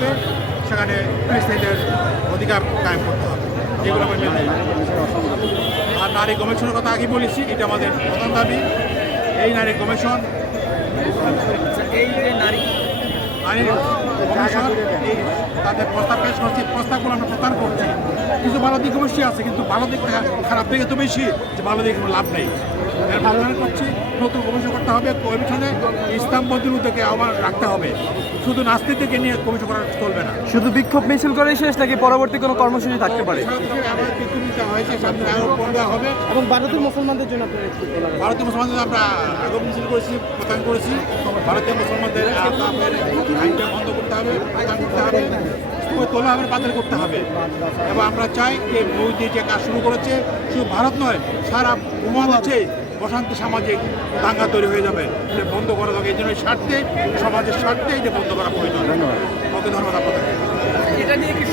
হবে, সেখানে ফিলিস্তিনিদের অধিকার কায়েম করতে হবে। এগুলো আমরা মেনে আর নারী কমিশনের কথা আগে বলেছি, এটা আমাদের প্রধান দাবি। এই নারী কমিশন এই নারী এই তাদের প্রস্তাব পেশ করছি, প্রস্তাবগুলো আমরা প্রত্যাহার করছি। কিছু ভালো দিক অবশ্যই আছে, কিন্তু ভালো দিক খারাপ দিকে তো বেশি, যে ভালো দিকে লাভ নেই। এর করছি। নতুন কমিশন করতে হবে। কমিশনে ইসলাম উদ্যোগে আহ্বান রাখতে হবে। শুধু নাস্তিকদেরকে নিয়ে কমিশন করা চলবে না। শুধু বিক্ষোভ মিছিল করেই শেষ নাকি পরবর্তী কোনো কর্মসূচি থাকতে পারে? হবে। এবং ভারতের মুসলমানদের জন্য। ভারতীয় মুসলমানদের আমরা আগম মিছিল করেছি প্রত্যাহার করেছি। ভারতীয় মুসলমানদের আইনটা বন্ধ করতে হবে প্রত্যাহার করতে হবে ওই তোলা হবে বাতিল করতে হবে। এবং আমরা চাই যে মোদী যে কাজ শুরু করেছে শুধু ভারত নয় সারা উপমহাদেশে অশান্তি সামাজিক দাঙ্গা তৈরি হয়ে যাবে। এটা বন্ধ করা দরকার এই জন্য স্বার্থে সমাজের স্বার্থে এটা বন্ধ করা প্রয়োজন। ওকে ধন্যবাদ আপনাদের। এটা নিয়ে কি